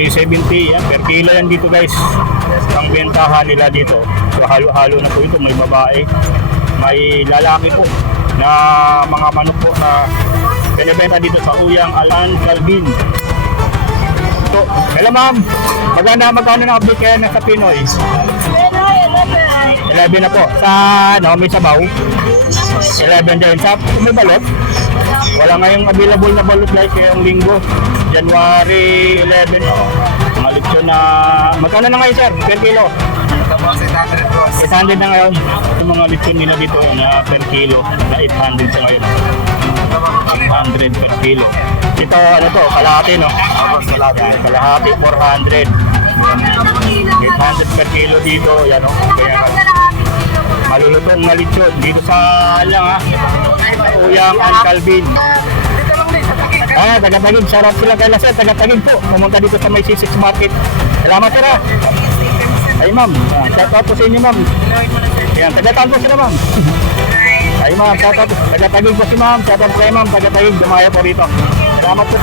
370 yan, per kilo yan dito guys. Ang bentahan nila dito. So halo-halo na po ito, may babae, may lalaki po na mga manok po na binibenta dito sa Uyang Alan Calvin. So, hello ma'am, magkano na update kayo na sa Pinoy? 11 na po. Sa may sabaw? 11 din. Sa may balot? Wala ngayong available na balot like yung linggo. January 11. Mga litsyon na... Magkano na ngayon sir? Per kilo? 800 na ngayon. Yung mga litsyon nila dito na per kilo na 800 sa ngayon. 800 per kilo. Ito ano to? Kalahati no? Kalahati 400. 800 per kilo dito. Yan o. Kaya malulutong na litsyon dito sa lang ha. Uyang An Calvin. Taga-Tagig. Shoutout sila kay Lasel. Taga-Tagig po. Pumunta dito sa may C6 Market. Salamat sir ha. Ay ma'am. Shoutout po sa inyo ma'am. Ayan. Taga-Tagig po sila ma'am. Ay ma'am. Shoutout. Taga-Tagig po si ma'am. Shoutout kay ma'am. Taga-Tagig. Dumaya po rito. Salamat po.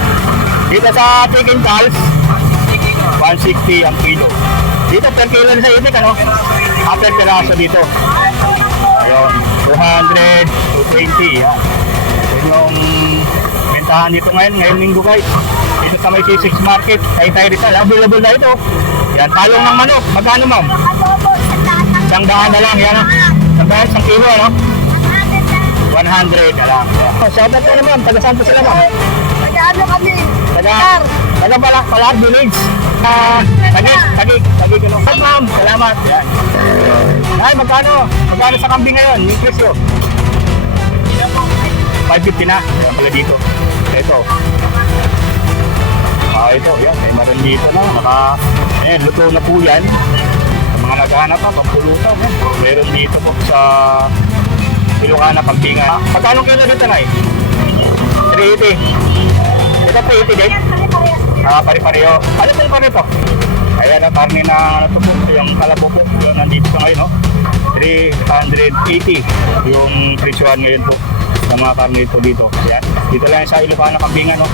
Dito sa Chicken Calls 160 ang kilo. Dito per kilo sa itik ano? After peraso dito. Ayun, 200, 220. Yan. Yun yung bentahan dito ngayong linggo guys. Dito sa may C6 Market, Taytay Rizal. Available na ito. Yan, talong ng manok. Magkano ma'am? 100 na lang. Yan. 1 kilo ano? 100 na lang. Shoutout na naman. Taga-saan po sila ma'am? Taga-ano kami? Taga-Palar Village. Tagig. Ma'am, salamat. Yan. Ay, magkano sa kambing ngayon? Yung presyo? 550 na. Yan pala dito. Ito. Ito. Yan. May maran dito na. Ayan, luto na po yan. Sa mga naghahanap pa, pampulutan. Meron dito po sa Ilocana, Pampingan. Magkano kilo dito na eh? 380. Ito 380 din? Pare-pareho. Ano pa yung pare ito? Ayan ang karne na natupok. Yung kalabo po. Yung nandito sa ngayon, no? 380 yung presyohan ngayon po sa mga karne ito dito. Ayan. Dito lang sa Ilocana, Kambingan, no?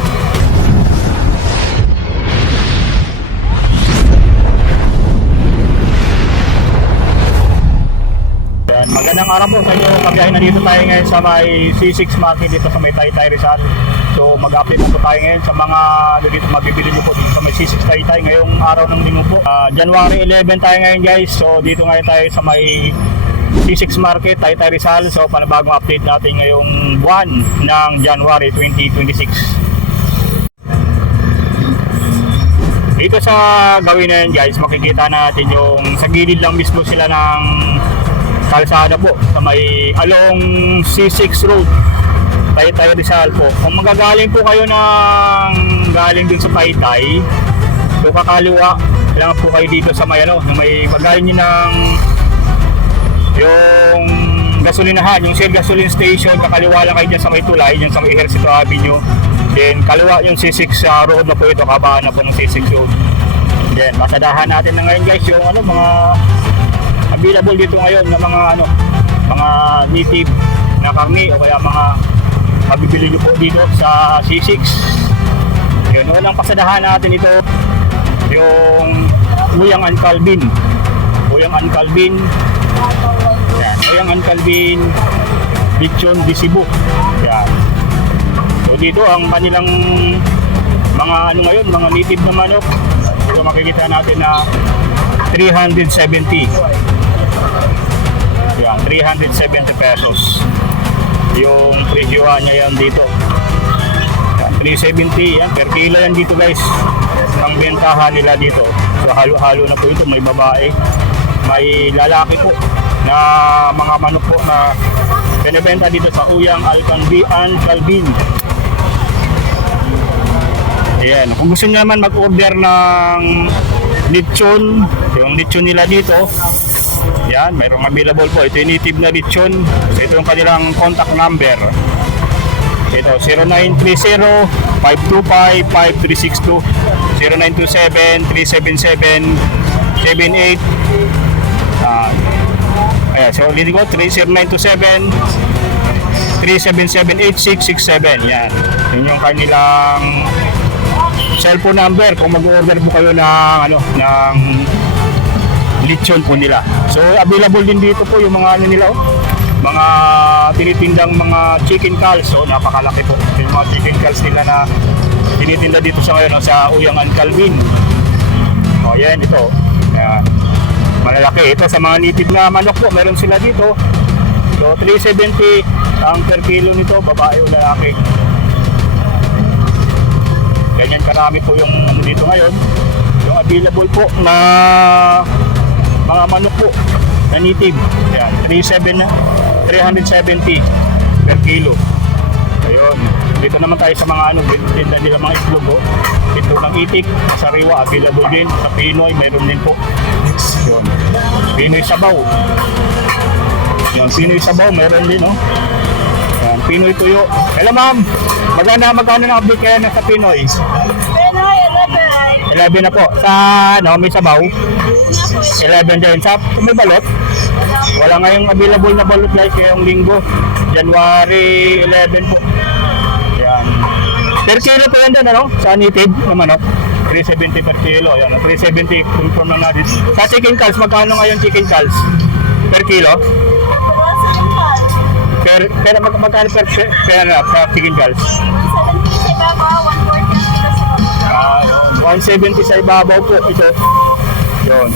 Ayan. Magandang araw po sa inyo. Kabiyahin na dito tayo ngayon sa may C6 Market dito sa may Taytay Rizal. So mag-update po tayo ngayon sa mga dito mabibili nyo po dito sa may C6 Taytay ngayong araw ng linggo po. January 11 tayo ngayon guys. So dito ngayon tayo sa may C6 Market, Taytay Rizal. So panibagong update natin ngayong buwan ng January 2026. Dito sa gawin na yan guys, makikita natin yung sa gilid lang mismo sila ng kalsada po sa may along C6 Road. Taytay Rizal po. Kung magagaling po kayo ng galing din sa Taytay, so kakaliwa lang po kayo dito sa may may magaling nyo ng yung gasolinahan, yung Shell Gasoline Station, kakaliwa lang kayo dyan sa may tulay, dyan sa may Ejercito Avenue. Then kaliwa yung C6 road na po ito, kabaan na po ng C6 road. Then pasadahan natin na ngayon guys yung mga available dito ngayon na mga native na karne o kaya mga mabibili nyo po dito sa C6. Yun, unang pasadahan natin ito yung Uyang An Calvin. Uyang An Calvin. Yan, Uyang An Calvin Lechon de Cebu. Yan. So dito ang kanilang mga ngayon, mga native na manok. So makikita natin na 370. Yan, 370 pesos. Yung presyohan niya yan dito. Yan, 370 yan. Per kilo yan dito guys. Ang bentahan nila dito. So halo-halo na po ito. May babae, may lalaki po na mga manok po na binibenta dito sa Uyang An Calvin. Ayan. Kung gusto niyo naman mag-order ng lechon, yung lechon nila dito, yan, mayroong available po. Ito yung native na lechon. So ito yung kanilang contact number. Ito, 0930-525-5362, 0927-377-78. Ayan, so ulitin ko, 0927-377-8667. Yan, yun yung kanilang cellphone number kung mag-order po kayo ng ano ng lechon po nila. So available din dito po yung mga ano nila oh, mga tinitindang mga chicken calls. So napakalaki po yung mga chicken calls nila na tinitinda dito sa ngayon oh, sa Uyangan Calvin. O yan ito. Yan. Malalaki ito sa mga native na manok po. Meron sila dito. So 370 ang per kilo nito, babae o lalaki. Ganyan karami po yung ano dito ngayon. Yung available po na mga manok po na native. Yan, 370 per kilo. Ayun. Dito naman tayo sa mga ano, tinda nila mga itlog oh. Itlog ng itik, sariwa, available din. Sa Pinoy, mayroon din po. Yun. Pinoy sabaw. Yan, Pinoy sabaw, mayroon din oh. Yan, Pinoy tuyo. Hello ma'am, magkano na update kaya na sa Pinoy? Pinoy, 11 na po. Sa ano, may sabaw? 11 din. Sa may balot? Wala ngayong available na balot guys ngayong linggo. January 11 po. Yan. Per kilo po yan din, ano? Sa native na manok. 370 per kilo. Yan, 370. Confirm na natin. Sa chicken calls, magkano ngayon chicken calls? Per kilo? Pero magkano per chicken calls? 170 sa ibabaw po ito. Yun.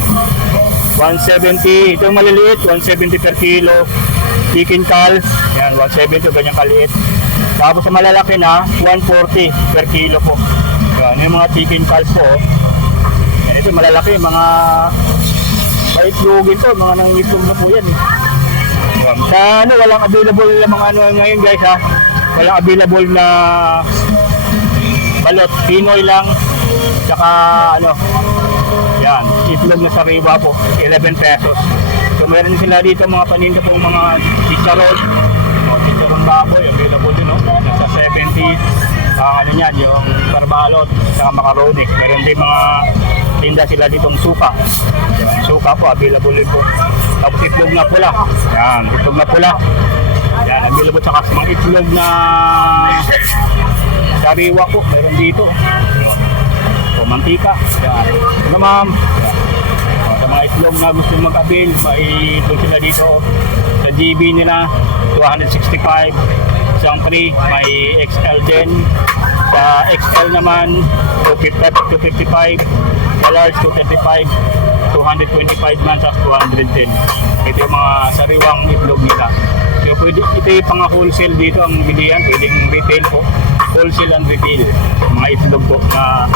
170. Ito yung maliliit. 170 per kilo. Chicken calls. Yan, 170. Ganyan kaliit. Tapos sa malalaki na, 140 per kilo po. Yan, yung mga chicken calls po. Yan, ito malalaki. Mga maitlogin to. Mga nangitlog na po yan. Yan. Sa ano, walang available na mga ano ngayon guys ha. Walang available na balot. Pinoy lang. Tsaka ano, yan, itlog na sariwa po, 11 pesos. So meron sila dito mga paninda po, mga chicharon, chicharon baboy, available din, no? Nasa 70, ano yan, yung parbalot, saka macaroni. Meron din mga tinda sila ditong suka. Suka po, available din po. Tapos itlog na pula, yan, itlog na pula. Yan, available saka mga itlog na sariwa po, meron dito. Mantika. Yan. Ano ma'am? Sa mga itlog na gusto mag-avail, may itlog sila dito. Sa GB nila, 265. Isang free, may XL din. Sa XL naman, 255. Sa large, 235. 225 man sa 210. Ito yung mga sariwang itlog nila. So, pwede, ito yung pang wholesale dito ang bilihan. Pwedeng retail po. Wholesale and retail. Mga itlog po na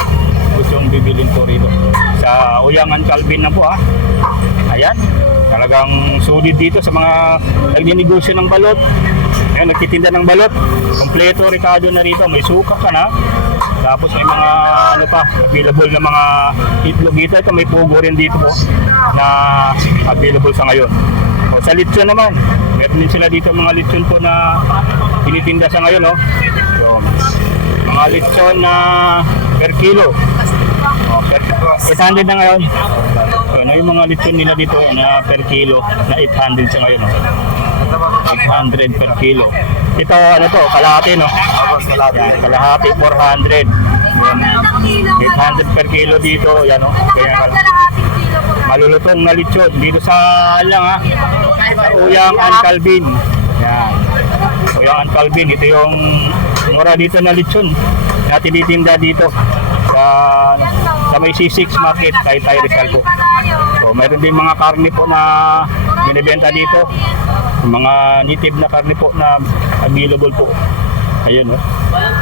gusto yung bibilin po rito sa Uyangan Calvin na po ha. Ayan, talagang sulit dito sa mga nagninegosyo ng balot. Ayan, nagtitinda ng balot, kompleto Ricardo na rito, may suka ka na, tapos may mga ano pa available na mga itlog dito. Ito may pugo rin dito po na available sa ngayon. O, sa lechon naman, meron din sila dito mga lechon po na tinitinda sa ngayon. Yung mga lechon na per kilo. 800 na ngayon. Ano yung mga lechon nila dito na per kilo na 800 sa ngayon. 800 per kilo. Ito ano to, kalahati no? Yan, kalahati 400. Yan. 800 per kilo dito, yan no? Ganyan kalahati. Malulutong na lechon dito sa lang ha. Uyangan Calvin. Yan. Uyangan Calvin, ito yung mura dito na lechon na tinitinda dito sa may C6 market kahit tayo Rizal po. So, meron din mga karne po na binibenta dito. Mga native na karne po na available po. Ayun, no?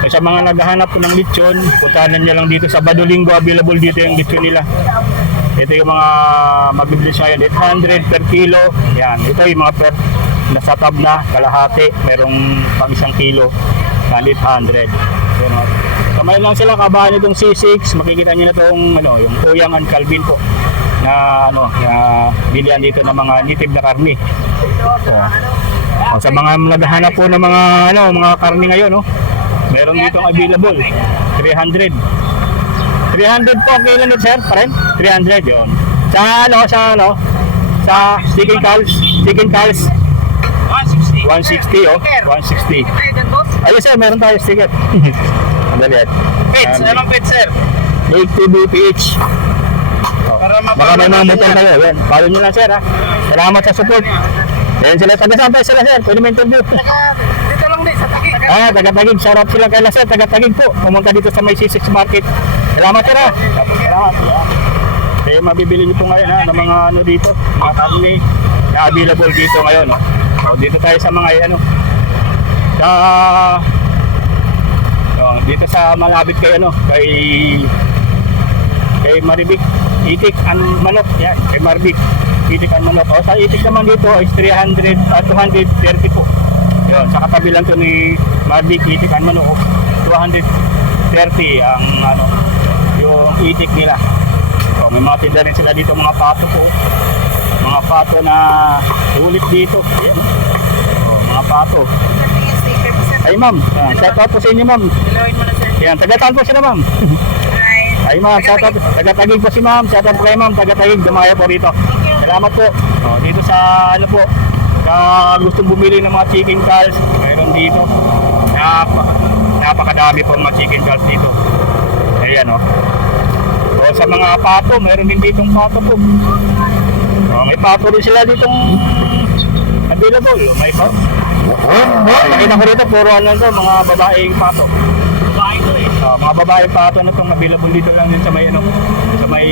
Sa mga naghahanap po ng lechon, puntahan nyo lang dito sa Sabado Linggo, available dito yung lechon nila. Ito yung mga mabibili siya yan, 800 per kilo. Yan, ito yung mga per nasa tab na, kalahati, merong pang 1 kilo, 800. Yan, no? Kamay lang sila, kabahan itong C6, makikita nyo na itong ano, yung Uyangan Calvin po na ano, na bilihan dito ng mga native na karne. So, sa mga naghahanap po ng mga ano, mga karne ngayon, no, meron ditong available 300 po ang kilo nito, sir, pa rin 300 yon. Sa chicken calls 160 oh, 160. Ayun sir, meron tayo sticker. Andali yan. Pets, anong pets, sir? Lake TV PH. Baka may mga motor kayo. Yan. Follow nyo lang, sir, ha. Salamat sa support. Ayan sila. Taga-sampay sila, sir. Pwede may interview. Dito lang din, sa Taguig. Taga-Tagig. Shout out sila kay sir. Taga-Tagig po. Pumunta dito sa may C6 Market. Salamat, sir, ha. Salamat. Yan. Kaya mabibili nyo po ngayon, ha, ng mga ano dito. Mga karne na available dito ngayon, no. So, dito tayo sa mga, ano, dito sa malapit kay, ano, kay Maribik. Itik ang manok, yan, kay Maribik. Itik ang manok. O, sa itik naman dito is 230 po. Yun, sa katabi lang to ni Maribik, itik ang manok. 230 ang, ano, yung itik nila. So, may mga tinda rin sila dito, mga pato po. Mga pato na ulit dito. Ayan. So, mga pato. Ay, ma'am. Shout out po sa inyo, ma'am. Dalawin mo na, sir. Yan, taga-taon po sila, ma'am. Ay, ma'am. Shout out. Taga-Tagig po si ma'am. Shout out po kayo, ma'am. Taga-Tagig. Dumaya po rito. Salamat po. So, dito sa, ano po, sa gustong bumili ng mga chicken calls, mayroon dito. Napakadami po mga chicken calls dito. Ayan, o. So, sa mga pato, mayroon din ditong pato po. So, may pato rin sila ditong available. May pato. Nakita ko rito, puro ano to, mga babaeng pato. Babae to eh. Mga babaeng pato na itong available dito lang din sa may, ano, sa may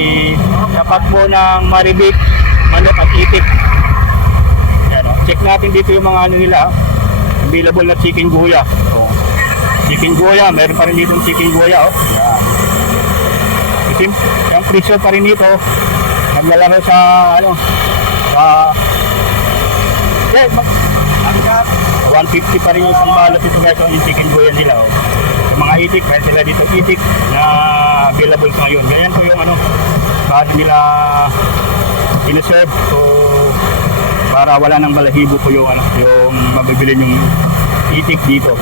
tapat po ng Maribik, manok at itik. Ayan, check natin dito yung mga ano nila, available na chicken guya. So, chicken guya, meron pa rin dito chicken guya. Oh. Ayan. Yung presyo pa rin dito, naglalaro sa, ano, sa, 150 pa rin yung isang balot ito guys, yung chicken guya nila. Oh. Yung mga itik, kaya sila dito itik na available ngayon. Ganyan po yung, ano, paano nila iniserve. So, para wala nang balahibo po yung, ano, yung mabibili yung itik dito.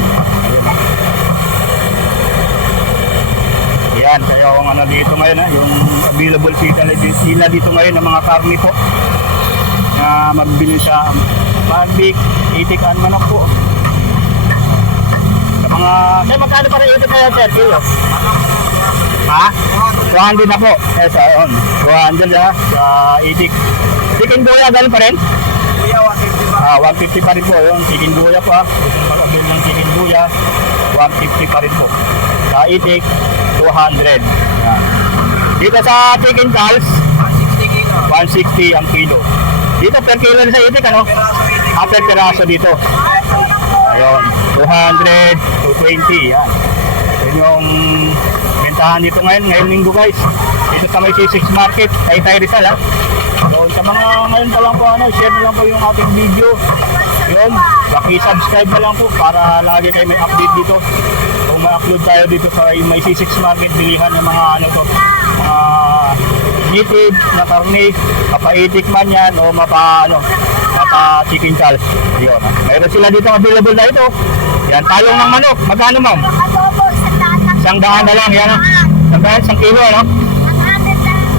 Ayan, kaya yung ano dito ngayon, ha, yung available sila dito ngayon ng mga karne po na mabibili sa Maribik, itik ang manok po. Sa mga, sir, magkano pa rin itik kaya, sir, kilo? Ha? 200 na po. Eh, sa yun. 200 ha, sa itik. Chicken guya, ganun pa rin? Kuya, 150 ba? 150 pa rin po yun. Chicken guya pa. Gusto mag-avail ng chicken guya, 150 pa rin po. Sa itik, 200. Yan. Dito sa chicken calls, 160 kilo. 160 ang kilo. Dito per kilo rin sa itik, ano? Per peraso dito. Ayun, 200, 220, yan. Yan yung bentahan dito ngayong linggo guys. Dito sa may C6 Market, Taytay Rizal, ha. So sa mga ngayon pa lang po, ano, share na lang po yung ating video. Yun, paki-subscribe na lang po para lagi kayo may update dito. Kung ma-upload tayo dito sa may C6 Market, bilihan ng mga ano to, mga native na karne, mapaitik man yan o mapa chicken calls. Yun, ha. Mayroon sila dito available na ito. Yan, talong ng manok. Magkano, ma'am? Isang daan na lang, yan, ha. Isang kilo, ano?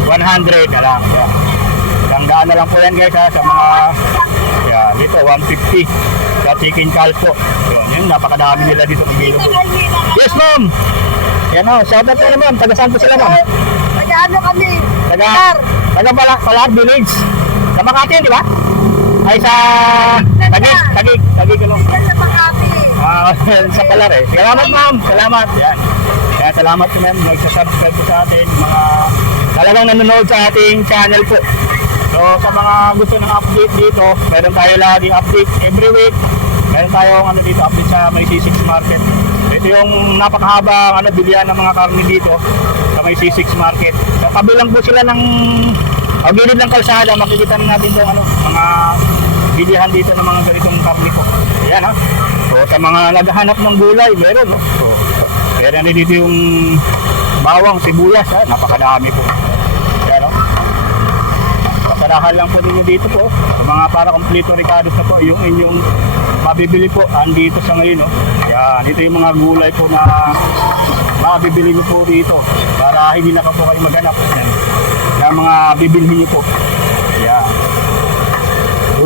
100 na lang. Yan. Isang daan na lang po yan guys, ha, sa mga, yan, dito 150 sa chicken calls po. Yun, napakadami nila dito available. Yes, ma'am. Yan, o, shout out po na, ma'am. Taga saan po sila, ma'am? Taga-ano kami? Taga Palar Village. Sa Makati, di ba? Ay, sa Tagig, ano? Sa Makati. Sa Palar eh. Salamat, ma'am. Salamat. Yan. Kaya salamat po, ma'am. Nagsasubscribe po sa atin. Mga talagang nanonood sa ating channel po. So, sa mga gusto ng update dito, meron tayo lagi update every week. Meron tayong ano dito, update sa may C6 Market. Ito yung napakahabang ano, bilihan ng mga karne dito sa may C6 Market. So, kabilang po sila ng gilid ng kalsada, makikita natin itong ano, mga bilihan dito ng mga ganitong karne po. Ayan, ha. So, sa mga naghahanap ng gulay, meron, no? So, meron dito yung bawang, sibuyas, ha. Napakadami po. Ayan, no? Pasarahan lang po ninyo dito po. Sa mga para kompleto ricados na po, yung inyong mabibili po, andito sa ngayon, no? Ayan, dito yung mga gulay po na mabibili nyo po dito para hindi na po kayo maghanap. Ayan. Yung mga bibilhin nyo po. Ayan.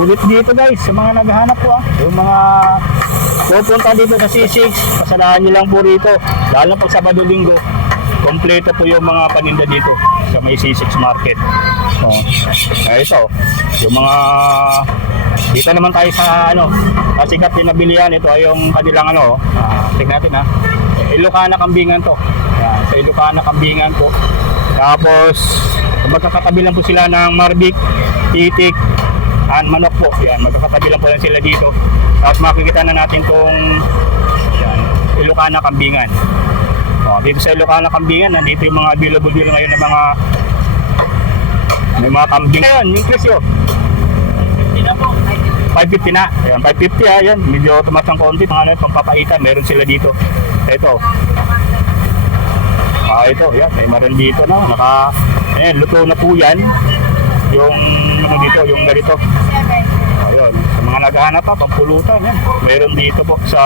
Ulit dito guys, sa mga naghahanap po, yung mga pupunta dito sa C6, pasalahan nyo lang po rito, lalo pag Sabado Linggo, kompleto po yung mga paninda dito sa may C6 Market. So, ito, yung mga dito naman tayo sa sikat din na bilihan. Ito ay yung kanilang tignan natin Ilocana Kambingan to. Yan, sa Ilocana Kambingan po. Tapos magkakatabi lang po sila ng Marvick, Itik, and Manok po. Yan, magkakatabi lang po lang sila dito. Tapos makikita na natin tong Ilocana Kambingan. So, dito sa Ilocana Kambingan, nandito yung mga available dito ngayon ng mga may mga kambing. Ayan, yung presyo. 550 na. Ayan, 550 yan. Medyo tumas ng konti. Mga pampapaitan, meron sila dito. Ito. Ito, yan. May marin dito na. Ayan, luto na po yan. Yung dito, yung ganito. Ayun. Sa mga naghahanap pa, pampulutan. Yan. Meron dito po sa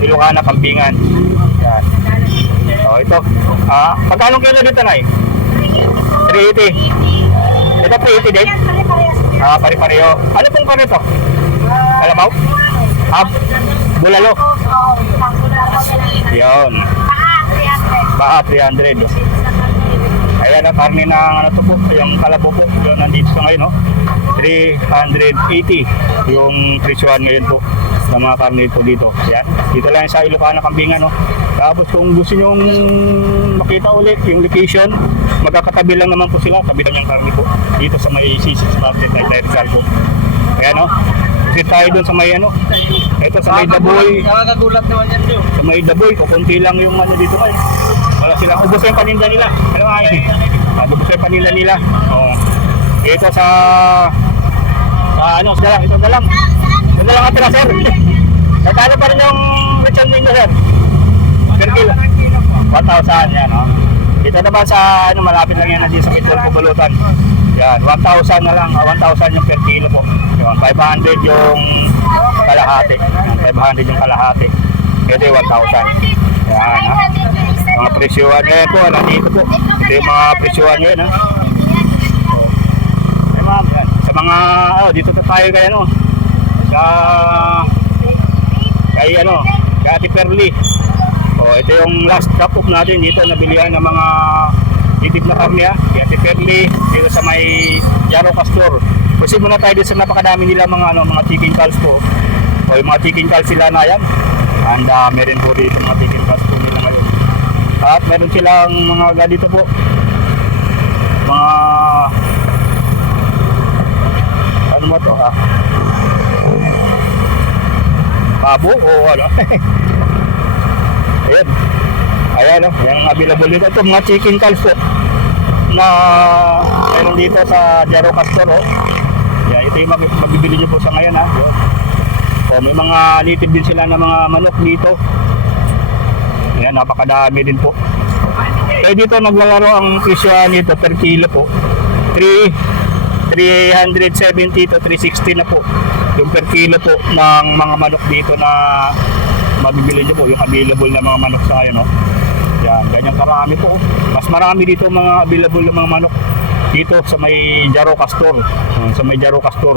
Ilocana Kambingan. Yan. So, ito. Pagkanong kailan dito, Nay? 380. Ito 380 din? Pare-pareho. Ano pong kano ito? Kalabaw? Bulalo? Yun. Baha 300. Ayan ang karne ng ito po, yung kalabaw po. Yun, nandito sa ngayon, 380 yung presyohan ngayon po sa mga karne po dito. Ayan. Dito lang sa Ilocana Kambingan, Tapos kung gusto nyo makita ulit yung location, magkakatabi lang naman po sila, tabi lang yung karne po dito sa may C6 Market na Rizal po. Ayan kasi tayo doon sa may ito sa may Daboy. Nakakagulat naman yan, Joe. Sa may Daboy, kukunti lang yung dito ngayon. Wala silang ubos yung paninda nila. Ubos yung paninda nila. Ito sa ito na lang. Ito na lang atira, sir. Natalo pa rin yung lechon ninyo, sir. Per kilo. 1,000 yan, Dito naman sa malapit lang yan na sa Mitbol Pabulutan. Yan, 1,000 na lang. 1,000 yung per kilo po. Yan, 500 yung kalahati. Yan, 500 yung kalahati. Ito yung 1,000. Yan, mga presyuhan ngayon po, nandito po. Ito yung mga presyuhan ngayon, So, ay ma'am, yan. Sa mga, dito tayo kay kay Ate Perly. Ito yung last drop off natin dito, nabilihan ng mga titip na karne, kay Ate Perly, dito sa may Jaro Castor. Kasi muna tayo dito sa napakadami nila mga chicken calls po. Yung mga chicken calls sila na yan. And meron po dito mga chicken calls po nila ngayon. At meron silang mga ganito po. Mga ano mo to pabo o Ayan. Ayan yung available dito. Ito mga chicken calls po na meron dito sa Jaro Castor Yan, ito yung mabibili nyo po sa ngayon may mga native din sila na mga manok dito. Ayan, napakadami din po. Kaya dito naglalaro ang presyo nito per kilo po. 370 to 360 na po yung per kilo po ng mga manok dito na mabibili nyo po, yung available na mga manok sa ngayon Yan, ganyan karami po. Mas marami dito mga available na mga manok dito sa may Jaro Castor. Sa may Jaro Castor.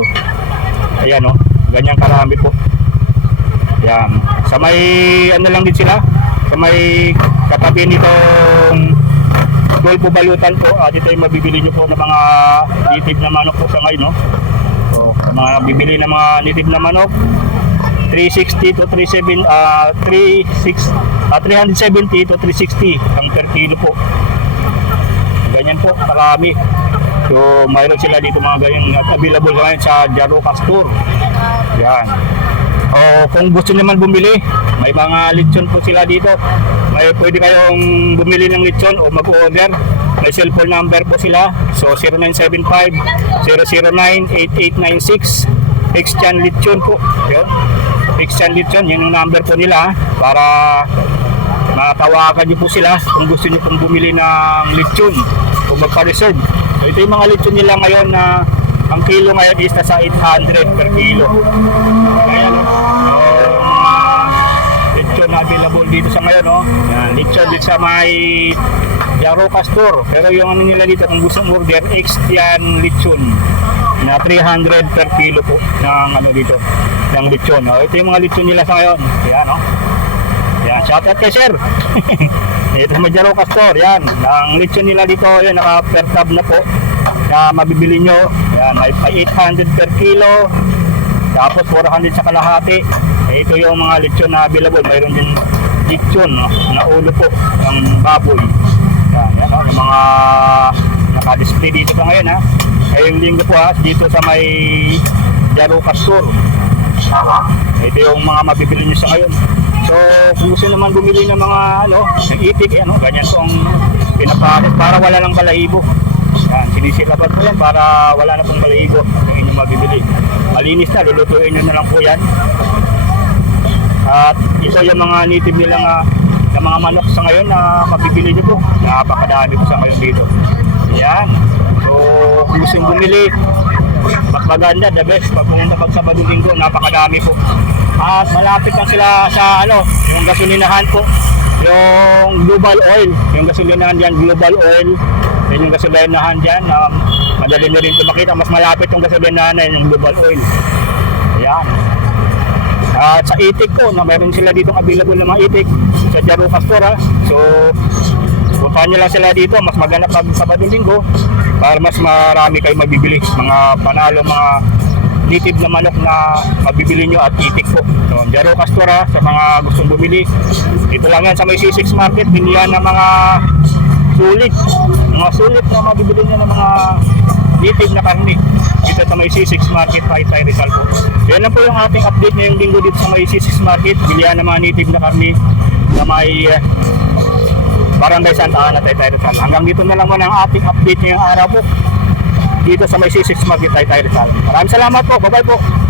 Ayan ganyan karami po. Yan, sa may lang din sila, sa may katabi nitong Golpo Balutan po, dito yung mabibili nyo po ng mga native na manok po sa ngayon So, mga bibili ng mga native na manok 360 to 370 to 360 ang per kilo po. Ganyan po, marami. So, mayroon sila dito mga ganyan available ngayon sa Jaro Castor. Yan. Kung gusto naman bumili, may mga lechon po sila dito. Pwede kayong bumili ng lechon o mag-order. May cellphone number po sila. So 0975-009-8896. X-Chan Lechon po. Yun. X-Chan Lechon, yun yung number po nila para matawagan nyo po sila kung gusto nyo pong bumili ng lechon o magpa-reserve. So ito yung mga lechon nila ngayon na ang kilo ngayon is nasa 800 per kilo. Ayan lechon na available dito sa ngayon Yan, lechon dito sa may Jaro Castor. Pero yung nila dito kung gusto mong order, X-Yan Lechon na 300 per kilo po ng dito ng lechon. Ito yung mga lechon nila sa ngayon. Ayan Yan, shoutout kay sir. Ito sa Majaroka Store, yan. Ang lechon nila dito, yan, naka-per tab na po. Na mabibili nyo. Yan, may 800 per kilo. Tapos 400 sa kalahati. Ito yung mga lechon na available. Mayroon din lechon na ulo po ng baboy. Yan, yan, yung mga naka-display dito pa ngayon, ha. Ngayong linggo po, ha, dito sa may Jaroka Store. Ito yung mga mabibili nyo sa ngayon. So, kung gusto naman bumili ng mga ng itik, ganyan po ang pinapalit para wala ng balahibo. Yan, sinisirapan po yan para wala na pong balahibo yung inyong mabibili. Malinis na, lulutuin nyo na lang po yan. At ito yung mga native nilang ng mga manok sa ngayon na mabibili nyo po. Napakadami po sa ngayon dito. Yan. So, kung gusto nyo bumili, mas maganda, the best. Pag pumunta pag Sabado Linggo, napakadami po. At malapit lang sila sa yung gasolinahan po. Yung Global Oil. Yung gasolinahan dyan, Global Oil. Yan yung gasolinahan dyan. Madali na rin ito makita. Mas malapit yung gasolinahan na yung Global Oil. Ayan. At sa itik po, mayroon sila dito available ng mga itik sa Jaroka Store. So, puntahan nyo lang sila dito. Mas maganda pag Sabado Linggo para mas marami kayo mabibili. Mga panalo, mga native na manok na mabibili nyo at itik po. So, Jaroka Store, sa mga gustong bumili. Dito lang yan sa may C6 Market. Binihan ng mga sulit. Mga sulit na mabibili nyo ng mga native na karni. Dito sa may C6 Market, Taytay Rizal po. Yan lang po yung ating update ngayong linggo dito sa may C6 Market. Bilihan ng mga native na karni sa may Barangay Santa Ana, Taytay Rizal. Hanggang dito na lang muna ang ating update ngayong araw po dito sa may C6 Market, Taytay Rizal. Maraming salamat po. Bye-bye po.